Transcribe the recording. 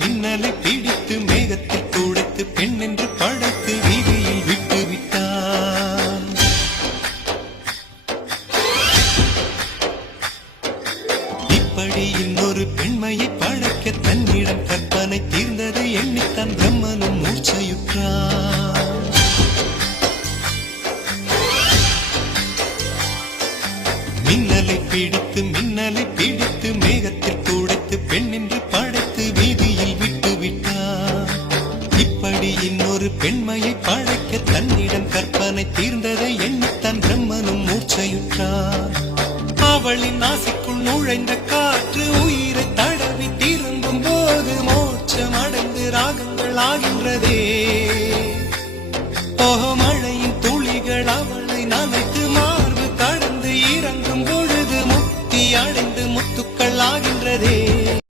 மின்னலை பிடித்து மேகத்தில் துடைத்து பெண் என்று படைத்து வீதியில் விட்டு விட்டான். இப்படி இன்னொரு பெண்மையை படைக்க தன்னிடம் கற்பனை தீர்ந்ததை எண்ணித்தான் பிரம்மனும் மூர்ச்சையுற்றான். மின்னலை பிடித்து மேகத்தில் துடைத்து பெண் என்று படைத்து வீதியில் விட்டு விட்டார். இப்படி இன்னொரு பெண்மையை படைக்க தன்னிடம் கற்பனை தீர்ந்ததை எண்ணித்தான் பிரம்மனும் மூர்ச்சையுற்றார். அவளின் நாசிக்குள் நுழைந்த காற்று உயிரை தடவி திரும்பும் போது மோட்சம் அடைந்து ராகங்கள் ஆகின்றதே.